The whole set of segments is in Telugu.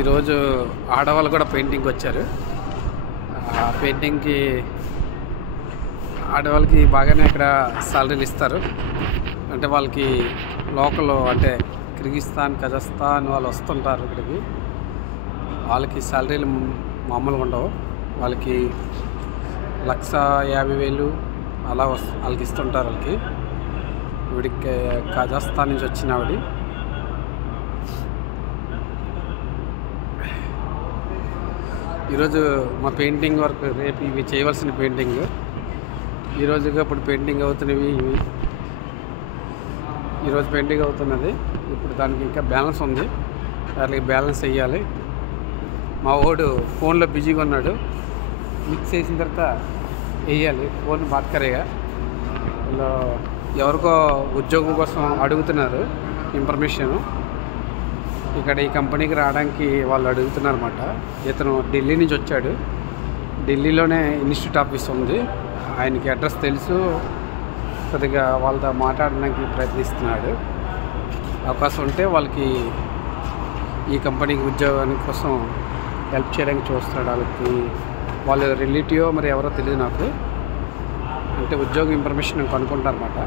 ఈరోజు ఆడవాళ్ళు కూడా పెయింటింగ్కి వచ్చారు. ఆ పెయింటింగ్కి ఆడవాళ్ళకి బాగానే ఇక్కడ సాలరీలు ఇస్తారు. అంటే వాళ్ళకి లోకల్ అంటే కిర్గిస్తాన్, కజాఖ్స్తాన్ వాళ్ళు వస్తుంటారు ఇక్కడికి. వాళ్ళకి సాలరీలు మామూలుగా ఉండవు. వాళ్ళకి 1,50,000 అలా వాళ్ళకి ఇస్తుంటారు. వాళ్ళకి వీడికి కజాఖ్స్తాన్ నుంచి వచ్చిన ఆవిడ. ఈరోజు మా పెయింటింగ్ వర్క్ రేపు ఇవి చేయవలసిన పెయింటింగ్ ఈరోజుగా ఇప్పుడు పెయింటింగ్ అవుతున్నవి. ఈరోజు పెయింటింగ్ అవుతున్నది. ఇప్పుడు దానికి ఇంకా బ్యాలెన్స్ ఉంది. వాటికి బ్యాలెన్స్ వేయాలి. మా వాడు ఫోన్లో బిజీగా ఉన్నాడు. మిక్స్ చేసిన తర్వాత వేయాలి. ఫోన్ బాత్కరేగా వీళ్ళు ఎవరికో ఉద్యోగం కోసం అడుగుతున్నారు ఇన్ఫర్మేషను. ఇక్కడ ఈ కంపెనీకి రావడానికి వాళ్ళు అడుగుతున్నారు అన్నమాట. ఇతను ఢిల్లీ నుంచి వచ్చాడు. ఢిల్లీలోనే ఇన్స్టిట్యూట్ ఆఫీస్ ఉంది. ఆయనకి అడ్రస్ తెలుసు. కొద్దిగా వాళ్ళతో మాట్లాడడానికి ప్రయత్నిస్తున్నాడు. అవకాశం ఉంటే వాళ్ళకి ఈ కంపెనీకి ఉద్యోగానికి కోసం హెల్ప్ చేయడానికి చూస్తున్నాడు. వాళ్ళకి వాళ్ళ రిలేటివ్ మరి ఎవరో తెలియదు నాకు. అంటే ఉద్యోగ ఇన్ఫర్మేషన్ నేను కనుక్కుంటాను అనమాట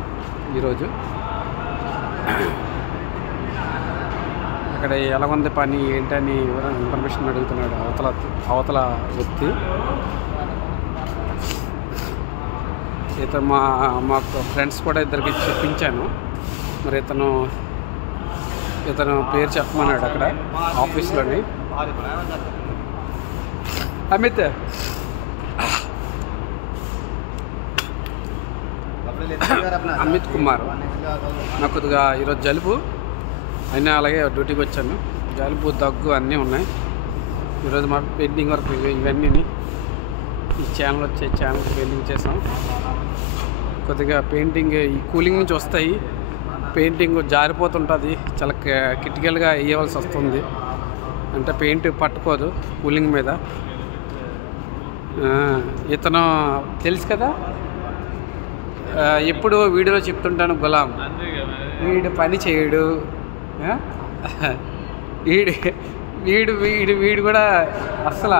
ఈరోజు. అక్కడ ఎలా ఉంది పని ఏంటని ఇన్ఫర్మేషన్ అడుగుతున్నాడు అవతల వ్యక్తి. ఇతను మాకు ఫ్రెండ్స్ కూడా ఇద్దరికి చెప్పించాను. మరి ఇతను పేరు చెప్పమన్నాడు అక్కడ ఆఫీస్లోని. అమిత్ కుమార్. నాకు కొద్దిగా ఈరోజు జలుబు అయినా అలాగే డ్యూటీకి వచ్చాను. జలుబు, దగ్గు అన్నీ ఉన్నాయి. ఈరోజు మా పెయింటింగ్ వర్క్ ఇవన్నీ ఈ ఛానల్కి పెయింటింగ్ చేసాం. కొద్దిగా పెయింటింగ్ ఈ కూలింగ్ నుంచి వస్తాయి. పెయింటింగ్ జారిపోతుంటుంది. చాలా క్రిటికల్గా వేయవలసి వస్తుంది. అంటే పెయింట్ పట్టుకోదు కూలింగ్ మీద. ఇతను తెలుసు కదా, ఎప్పుడు వీడియోలో చెప్తుంటాను, గులాం వీడు పని చేయడు. వీడు కూడా అస్సలు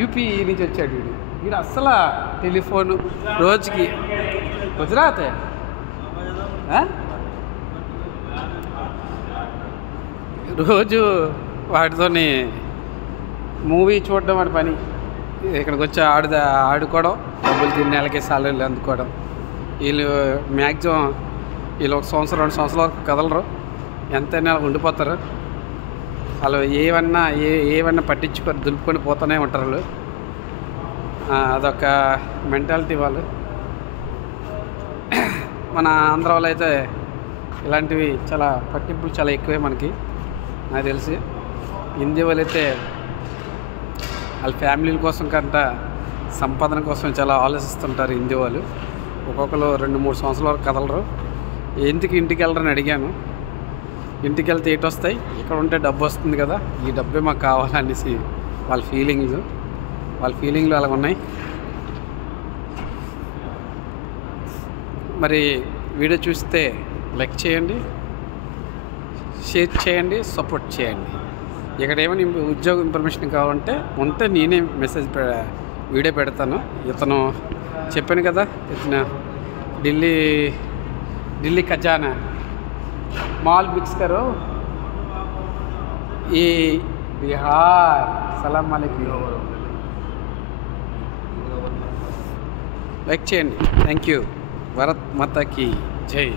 యూపీ నుంచి వచ్చాడు. వీడు అస్సలు టెలిఫోను రోజుకి గుజరాత్ రోజు వాటితోని మూవీ చూడడం వాడి పని. ఇక్కడికి వచ్చి ఆడుకోవడం, డబ్బులు తిని నెలకి సాలరీలు అందుకోవడం. వీళ్ళు మ్యాక్సిమం వీళ్ళు 1 సంవత్సరం 2 సంవత్సరాల వరకు కదలరు. ఎంతైనా ఉండిపోతారు. వాళ్ళు ఏవన్నా పట్టించుకొని దులుపుకొని పోతూనే ఉంటారు వాళ్ళు. అదొక మెంటాలిటీ వాళ్ళు. మన ఆంధ్ర వాళ్ళు అయితే ఇలాంటివి చాలా పట్టింపులు చాలా ఎక్కువే మనకి, నాకు తెలిసి. హిందీ వాళ్ళు అయితే వాళ్ళ ఫ్యామిలీల కోసం కంటే సంపాదన కోసం చాలా ఆలోచిస్తుంటారు హిందీ వాళ్ళు. ఒక్కొక్కరు 2-3 సంవత్సరాల వరకు కదలరు. ఎందుకు ఇంటికి వెళ్ళరని అడిగాను. ఇంటికి వెళ్తే ఏటి వస్తాయి, ఇక్కడ ఉంటే డబ్బు వస్తుంది కదా, ఈ డబ్బే మాకు కావాలనేసి వాళ్ళ ఫీలింగ్లు అలా ఉన్నాయి. మరి వీడియో చూస్తే లైక్ చేయండి, షేర్ చేయండి, సపోర్ట్ చేయండి. ఇక్కడ ఏమైనా ఉద్యోగ ఇన్ఫర్మేషన్ కావాలంటే ఉంటే నేనే వీడియో పెడతాను. ఇతను చెప్పాను కదా, ఇతను ఢిల్లీ ఖజానా మాల్ మిక్స్ కరో ఈ బిహార్. సలాం అలైకుం. లైక్ చేయండి. Thank you. భారత్ మాతా కీ జై.